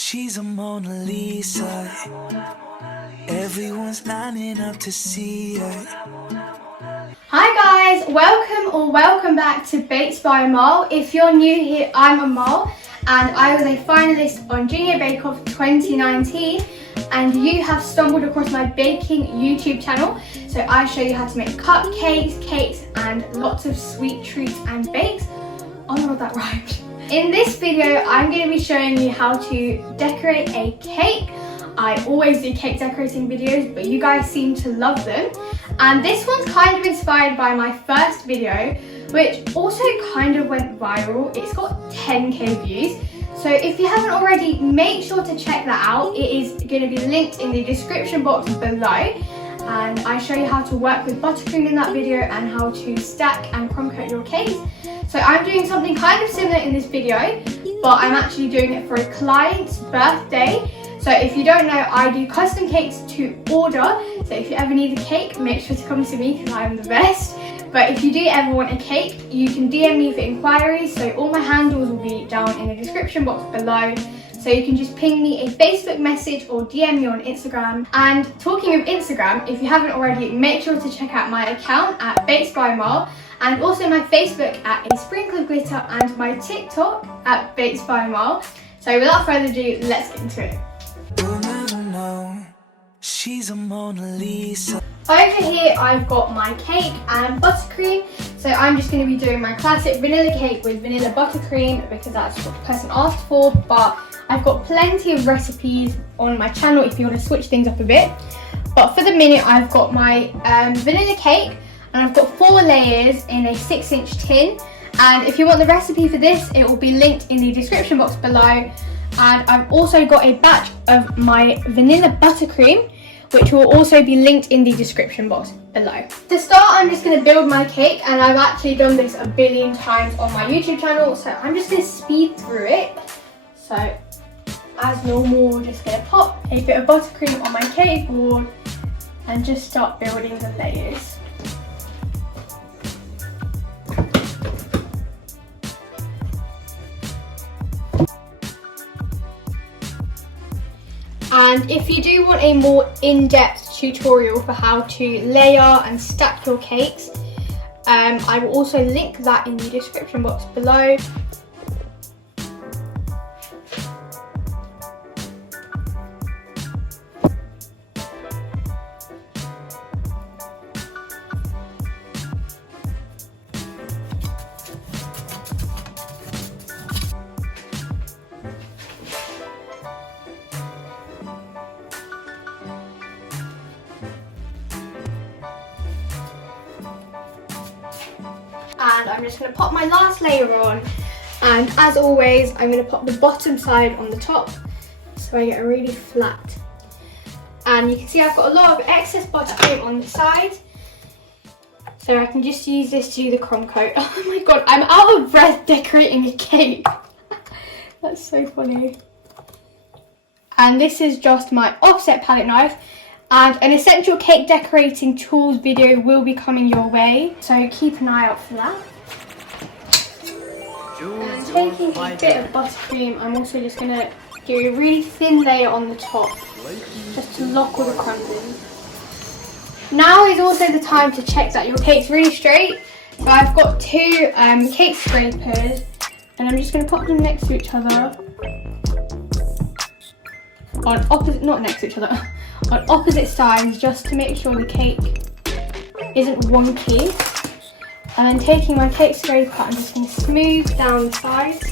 She's a Mona Lisa. Everyone's lining up to see her. Hi guys, welcome back to Baked by Amal. If you're new here, I'm Amal and I was a finalist on Junior Bake Off 2019 and you have stumbled across my baking YouTube channel. So I show you how to make cupcakes, cakes and lots of sweet treats and bakes. Oh my god, that rhymed. In this video, I'm going to be showing you how to decorate a cake. I always do cake decorating videos, but you guys seem to love them. And this one's kind of inspired by my first video, which also kind of went viral. It's got 10k views. So if you haven't already, make sure to check that out. It is going to be linked in the description box below. And I show you how to work with buttercream in that video and how to stack and crumb coat your cakes. So I'm doing something kind of similar in this video, but I'm actually doing it for a client's birthday. So if you don't know, I do custom cakes to order. So if you ever need a cake, make sure to come to me because I'm the best. But if you do ever want a cake, you can DM me for inquiries. So all my handles will be down in the description box below. So you can just ping me a Facebook message or DM me on Instagram. And talking of Instagram, if you haven't already, make sure to check out my account at Baked by Amal, and also my Facebook at A Sprinkle of Glitter, and my TikTok at Baked by Amal. So without further ado, let's get into it. You'll never know. She's a Mona Lisa. Over here I've got my cake and buttercream. So I'm just going to be doing my classic vanilla cake with vanilla buttercream because that's what the person asked for, but I've got plenty of recipes on my channel if you want to switch things up a bit. But for the minute I've got my vanilla cake and I've got 4 layers in a 6-inch tin. And if you want the recipe for this, it will be linked in the description box below. And I've also got a batch of my vanilla buttercream, which will also be linked in the description box below. To start, I'm just going to build my cake, and I've actually done this a billion times on my YouTube channel, so I'm just going to speed through it. So, as normal, we're just going to pop a bit of buttercream on my cake board and just start building the layers. And if you do want a more in-depth tutorial for how to layer and stack your cakes, I will also link that in the description box below. And I'm just going to pop my last layer on, and as always I'm going to pop the bottom side on the top so I get a really flat. And you can see I've got a lot of excess buttercream on the side, so I can just use this to do the crumb coat. Oh my god, I'm out of breath decorating a cake. That's so funny. And this is just my offset palette knife. And an essential cake decorating tools video will be coming your way, so keep an eye out for that. And taking a bit of buttercream, I'm also just going to do a really thin layer on the top, just to lock all the crumbs in. Now is also the time to check that your cake's really straight. So I've got 2 cake scrapers, and I'm just going to pop them next to each other. On opposite sides, just to make sure the cake isn't wonky. And then taking my cake scraper, I'm just going to smooth down the sides.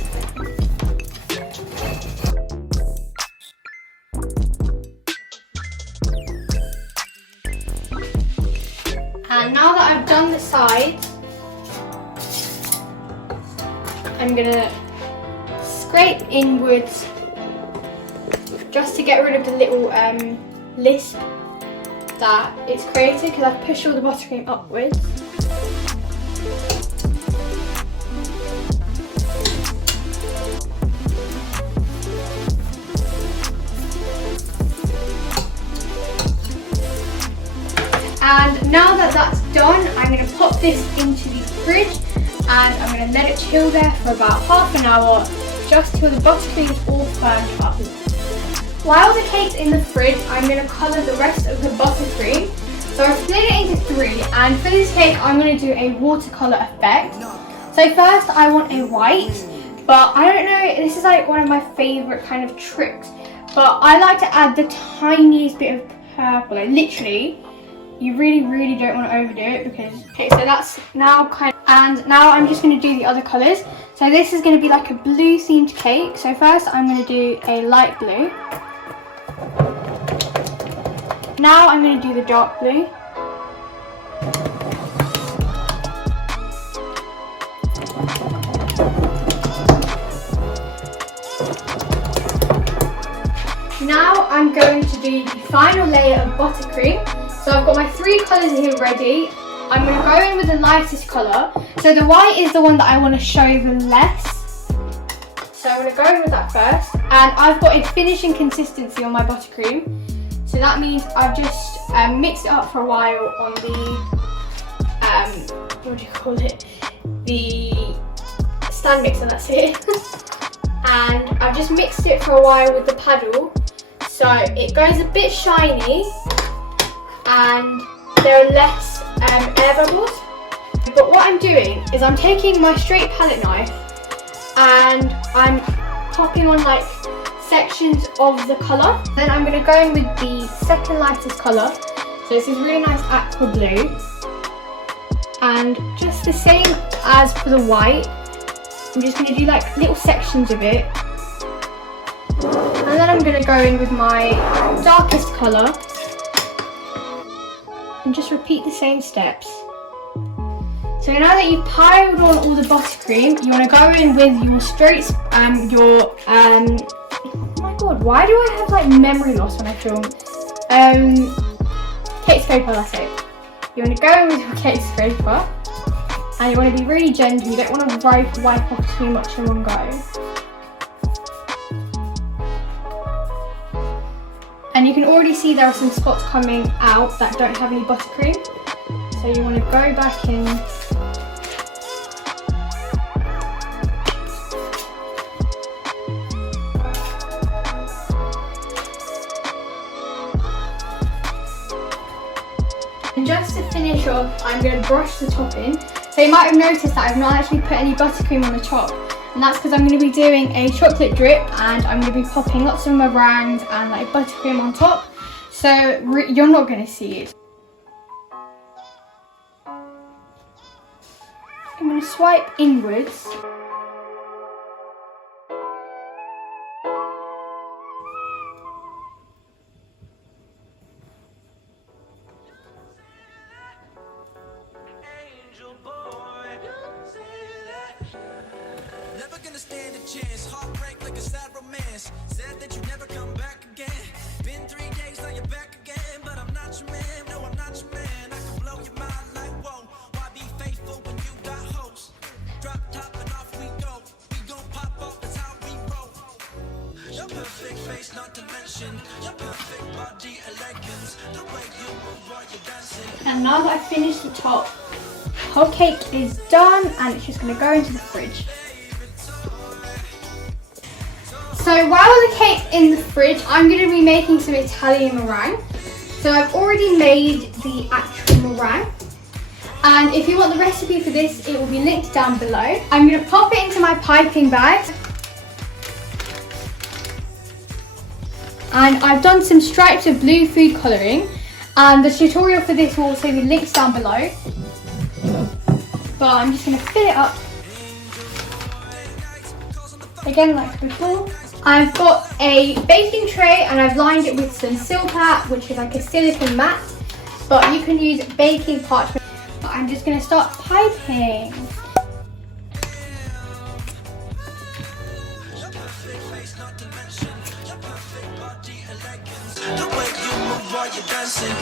And now that I've done the sides, I'm going to scrape inwards just to get rid of the little lisp that it's created because I've pushed all the buttercream upwards. And now that that's done, I'm going to pop this into the fridge and I'm going to let it chill there for about half an hour just till the buttercream is all firmed up. While the cake's in the fridge, I'm going to colour the rest of the buttercream. So I've split it into 3, and for this cake I'm going to do a watercolour effect. So first I want a white, but I don't know, this is like one of my favourite kind of tricks, but I like to add the tiniest bit of purple, like literally, you really don't want to overdo it because, okay, so that's now and now I'm just going to do the other colours. So this is going to be like a blue themed cake. So first I'm going to do a light blue. Now I'm going to do the dark blue. Now I'm going to do the final layer of buttercream. So I've got my 3 colours here ready. I'm going to go in with the lightest colour. So the white is the one that I want to show the less. So I'm going to go in with that first. And I've got a finishing consistency on my buttercream. So that means I've just mixed it up for a while on the, what do you call it? The stand mixer, that's it. And I've just mixed it for a while with the paddle. So it goes a bit shiny and there are less air bubbles. But what I'm doing is I'm taking my straight palette knife and I'm popping on like sections of the colour. Then I'm going to go in with the second lightest colour. So this is really nice aqua blue. And just the same as for the white, I'm just going to do like little sections of it. And then I'm going to go in with my darkest colour and just repeat the same steps. So now that you've piled on all the buttercream, you want to go in with your straight, oh my god, why do I have like memory loss when I film? Cake scraper, that's it. You want to go in with your cake scraper and you want to be really gentle, you don't want to wipe off too much in one go. And you can already see there are some spots coming out that don't have any buttercream. So you want to go back in. And just to finish off, I'm going to brush the top in. So you might have noticed that I've not actually put any buttercream on the top. And that's because I'm going to be doing a chocolate drip and I'm going to be popping lots of meringues and like buttercream on top. So you're not going to see it. I'm going to swipe inwards. Never gonna stand a chance. Heartbreak like a sad romance. Said that you'd never come back again. Been 3 days, now you're back again. But I'm not your man, no I'm not your man. I can blow your mind like whoa. Why be faithful when you got hopes? Drop top and off we go. We gon' pop off, that's how we roll. Your perfect face, not to mention your perfect body elegance. The way you move while you're dancing. And now that I've finished the top, whole cake is done and it's just going to go into the fridge. So while the cake's in the fridge, I'm going to be making some Italian meringue. So I've already made the actual meringue. And if you want the recipe for this, it will be linked down below. I'm going to pop it into my piping bag. And I've done some stripes of blue food colouring. And the tutorial for this will also be linked down below. But I'm just going to fill it up. Again, like before. I've got a baking tray and I've lined it with some Silpat, which is like a silicone mat, but you can use baking parchment. But I'm just going to start piping. The way you move while you're dancing.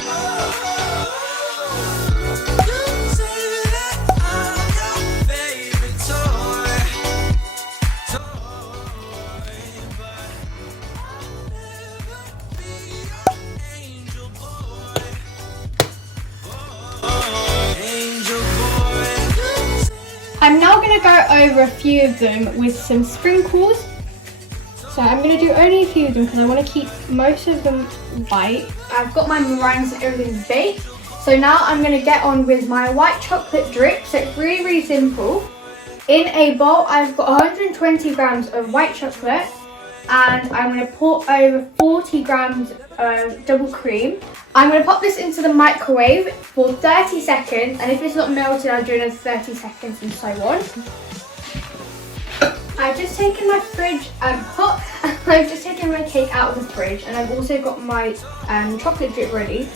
I'm now going to go over a few of them with some sprinkles. So I'm going to do only a few of them because I want to keep most of them white. I've got my meringues and everything baked. So now I'm going to get on with my white chocolate drip. So it's really, really simple. In a bowl, I've got 120 grams of white chocolate, and I'm going to pour over 40 grams of double cream. I'm going to pop this into the microwave for 30 seconds, and if it's not melted, I'll do another 30 seconds and so on. I've just taken my fridge hot. I've just taken my cake out of the fridge, and I've also got my chocolate drip ready.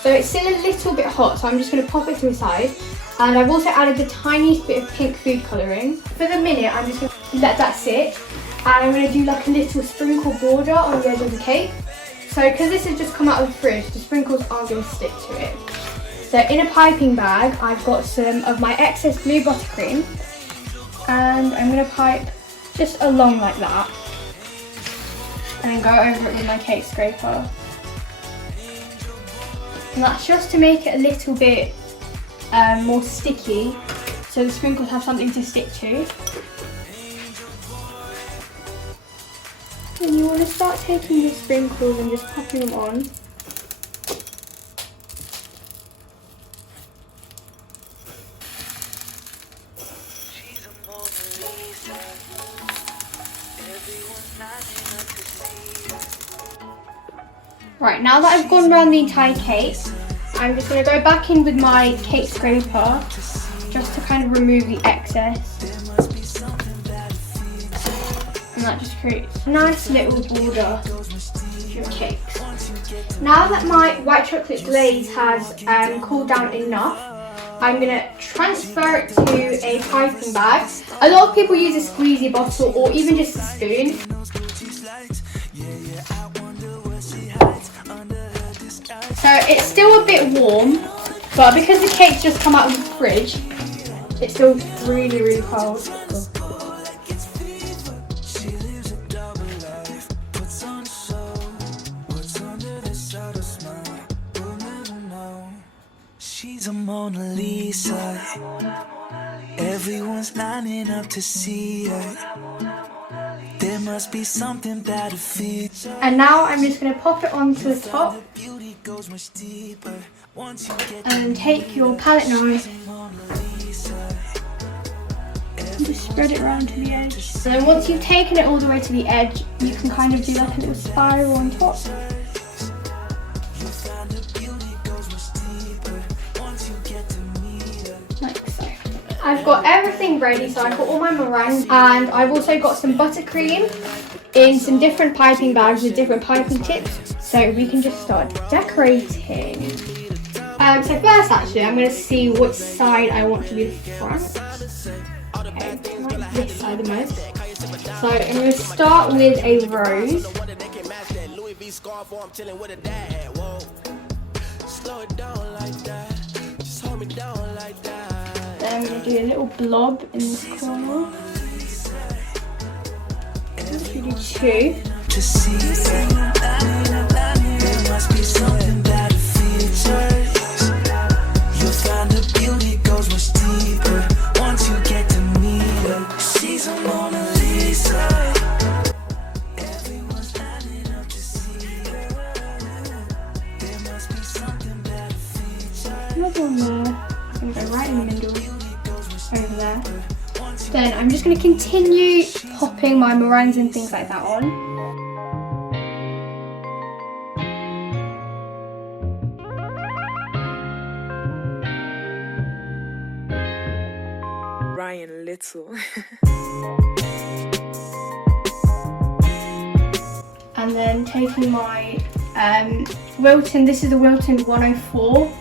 So it's still a little bit hot, so I'm just going to pop it to the side. And I've also added the tiniest bit of pink food colouring. For the minute, I'm just going to let that sit. And I'm going to do like a little sprinkle border on the edge of the cake. So because this has just come out of the fridge, the sprinkles aren't going to stick to it. So in a piping bag, I've got some of my excess blue buttercream. And I'm going to pipe just along like that, and then go over it with my cake scraper. And that's just to make it a little bit more sticky, so the sprinkles have something to stick to. And you want to start taking your sprinkles and just popping them on. Right, now that I've gone around the entire cake, I'm just going to go back in with my cake scraper just to kind of remove the excess. And that just creates a nice little border for your cakes. Now that my white chocolate glaze has cooled down enough, I'm going to transfer it to a piping bag. A lot of people use a squeezy bottle or even just a spoon. So it's still a bit warm, but because the cake's just come out of the fridge, it's still really, really cold. She's a Mona Lisa. Everyone's lining up to see her. There must be something about her feet. And now I'm just going to pop it onto the top. And take your palette knife and just spread it around to the edge. And then once you've taken it all the way to the edge, you can kind of do like a little spiral on top. Like so. I've got everything ready, so I've got all my meringue, and I've also got some buttercream in some different piping bags with different piping tips, so we can just start decorating. So first actually, I'm going to see which side I want to be the front. Okay, I like this side the most. So I'm going to start with a rose. Then I'm going to do a little blob in this corner. Let's do two. There must be something about her features. You'll find her beauty goes much deeper once you get to meet her. She's a Mona Lisa. Everyone's lining up to see her. There must be something about her features. Another one there. I'm going to go right in the middle, over there. Then I'm just going to continue popping my meringues and things like that on. Ryan Little. And then taking my Wilton, this is the Wilton 104.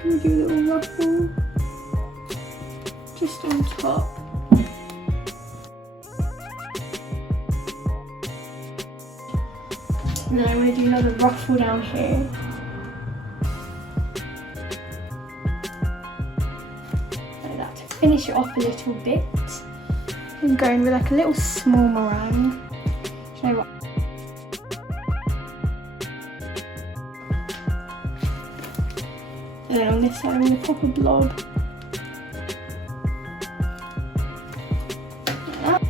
Can we do a little ruffle just on top? And then I'm going to do another ruffle down here. Like that, to finish it off a little bit. I'm going with like a little small meringue. Do you know what? And then on this side I'm going to pop a blob. Like that.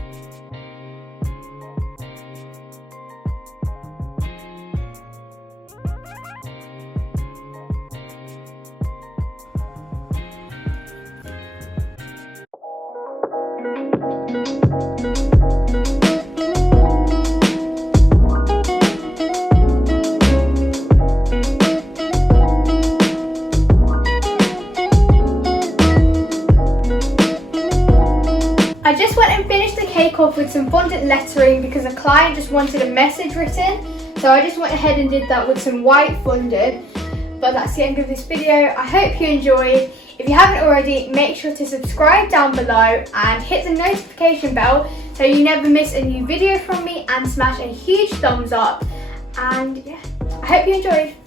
went and finished the cake off with some fondant lettering because a client just wanted a message written. So I just went ahead and did that with some white fondant. But that's the end of this video. I hope you enjoyed. If you haven't already, make sure to subscribe down below and hit the notification bell so you never miss a new video from me, and smash a huge thumbs up. And yeah, I hope you enjoyed.